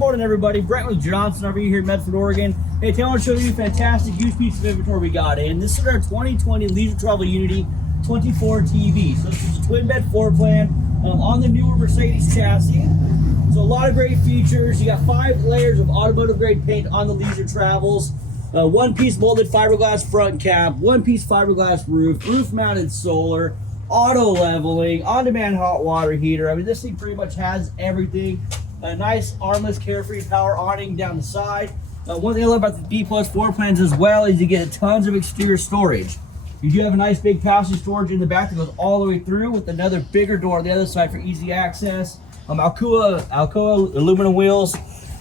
Morning, everybody. Brent Johnson over here in Medford, Oregon. Hey, today I want to show you a fantastic used piece of inventory we got in. This is our 2020 Leisure Travel Unity 24 TV. So this is a twin bed floor plan on the newer Mercedes chassis. So a lot of great features. You got 5 layers of automotive grade paint on the Leisure Travels. One piece molded fiberglass front cap, one piece fiberglass roof, roof mounted solar, auto leveling, on-demand hot water heater. I mean, this thing pretty much has everything. A nice armless carefree power awning down the side. One thing I love about the B Plus floor plans as well is you get tons of exterior storage. You do have a nice big passenger storage in the back that goes all the way through with another bigger door on the other side for easy access. Alcoa aluminum wheels.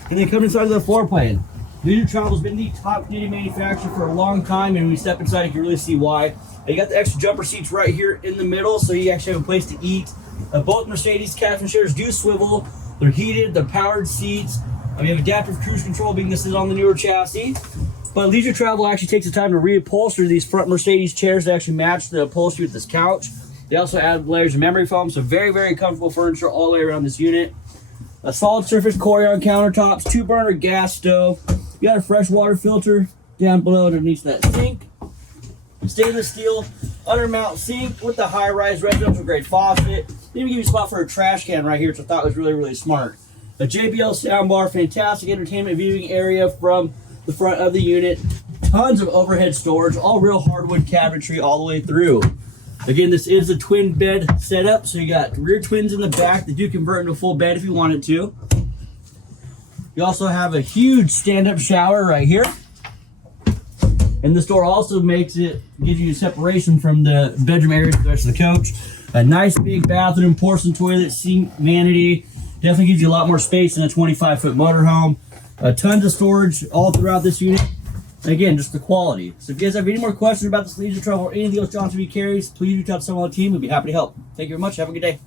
And then come inside of the floor plan. Leisure Travel's been the top Canadian manufacturer for a long time, and when we step inside you can really see why. You got the extra jumper seats right here in the middle, so you actually have a place to eat. Both Mercedes captain chairs do swivel. They're heated, they're powered seats. You have adaptive cruise control, being this is on the newer chassis. But Leisure Travel actually takes the time to reupholster these front Mercedes chairs to actually match the upholstery with this couch. They also add layers of memory foam, so very, very comfortable furniture all the way around this unit. A solid surface Corian countertops, 2-burner gas stove. You got a fresh water filter down below underneath that sink. Stainless steel undermount sink with the high-rise residential grade faucet. They even give you a spot for a trash can right here, which I thought was really, really smart. A JBL soundbar, fantastic entertainment viewing area from the front of the unit. Tons of overhead storage, all real hardwood cabinetry all the way through. Again, this is a twin bed setup, so you got rear twins in the back that do convert into a full bed if you wanted to. You also have a huge stand-up shower right here. And this door also gives you separation from the bedroom area to the rest of the coach. A nice big bathroom, porcelain toilet, sink, vanity. Definitely gives you a lot more space than a 25-foot motorhome. Tons of storage all throughout this unit. Again, just the quality. So if you guys have any more questions about this Leisure Travel or anything else Johnson carries, please reach out to someone on the team. We'd be happy to help. Thank you very much. Have a good day.